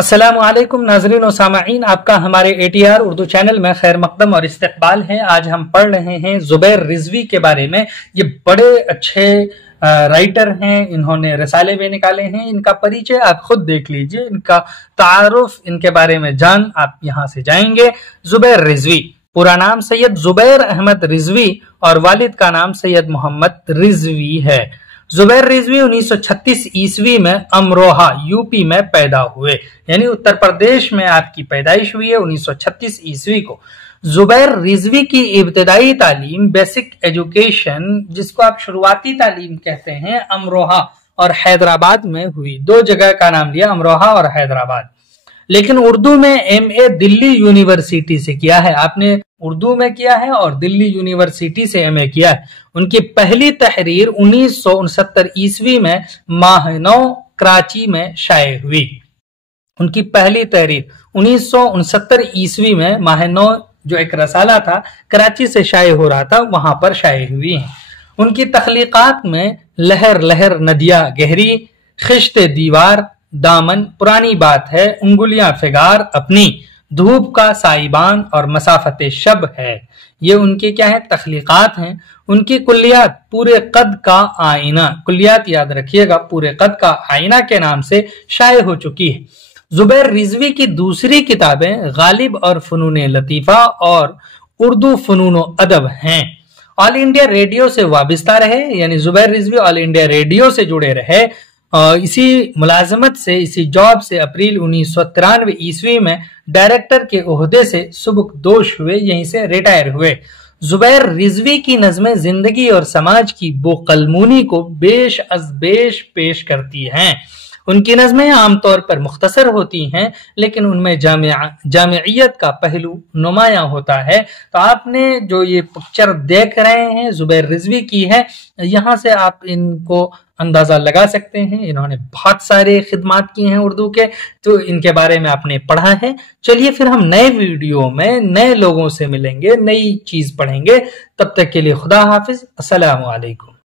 अस्सलामुअलैकुम नाज़रीन और सामईन, आपका हमारे ATR उर्दू चैनल में खैर मकदम और इस्तकबाल है। आज हम पढ़ रहे हैं जुबैर रिजवी के बारे में। ये बड़े अच्छे राइटर हैं, इन्होंने रसाले भी निकाले हैं। इनका परिचय आप खुद देख लीजिए, इनका तारुफ, इनके बारे में जान आप यहाँ से जाएंगे। जुबैर रिजवी, पूरा नाम सैयद जुबैर अहमद रिजवी और वालिद का नाम सैयद मोहम्मद रिजवी है। जुबैर रिजवी 1936 ईस्वी में अमरोहा यूपी में पैदा हुए, यानी उत्तर प्रदेश में आपकी पैदाइश हुई है 1936 ईस्वी को। जुबैर रिजवी की इब्तदाई तालीम, बेसिक एजुकेशन, जिसको आप शुरुआती तालीम कहते हैं, अमरोहा और हैदराबाद में हुई। दो जगह का नाम लिया, अमरोहा और हैदराबाद। लेकिन उर्दू में MA दिल्ली यूनिवर्सिटी से किया है। आपने उर्दू में किया है और दिल्ली यूनिवर्सिटी से MA किया है। उनकी पहली तहरीर 1969 ईस्वी में माह-9 कराची में शाये हुई। उनकी पहली तहरीर 1969 ईस्वी में माह-9 जो एक रसाला था, कराची से शाये हो रहा था, वहां पर शाये हुई है। उनकी तख्लीकात में लहर लहर नदियां गहरी, खिश्ते दीवार, दामन पुरानी बात है, उंगलियां फिगार अपनी, धूप का साइबान और मसाफत शब है। ये उनके क्या है, तख्लीकात हैं। उनकी कुल्लियात पूरे कद का आईना, कुल्लियात याद रखिएगा, पूरे कद का आईना के नाम से शाये हो चुकी है। जुबैर रिजवी की दूसरी किताबें गालिब और फनून लतीफ़ा और उर्दू फनून अदब हैं। ऑल इंडिया रेडियो से वाबिस्ता रहे, यानी Zubair Rizvi all India radio से जुड़े रहे। इसी मुलाजमत से, इसी जॉब से अप्रैल 1993 ईस्वी में डायरेक्टर के ओहदे से सुबकदोश हुए, यहीं से रिटायर हुए। जुबैर रिजवी की नज़में जिंदगी और समाज की बोकलमूनी को बेश अज बेश पेश करती हैं। उनकी नज़में आमतौर पर मुख्तसर होती हैं, लेकिन उनमें जामियत का पहलू नुमायां होता है। तो आपने जो ये पिक्चर देख रहे हैं जुबैर रिजवी की है, यहाँ से आप इनको अंदाजा लगा सकते हैं। इन्होंने बहुत सारे खिदमात किए हैं उर्दू के, तो इनके बारे में आपने पढ़ा है। चलिए फिर हम नए वीडियो में नए लोगों से मिलेंगे, नई चीज पढ़ेंगे। तब तक के लिए खुदा हाफिज, अस्सलामु अलैकुम।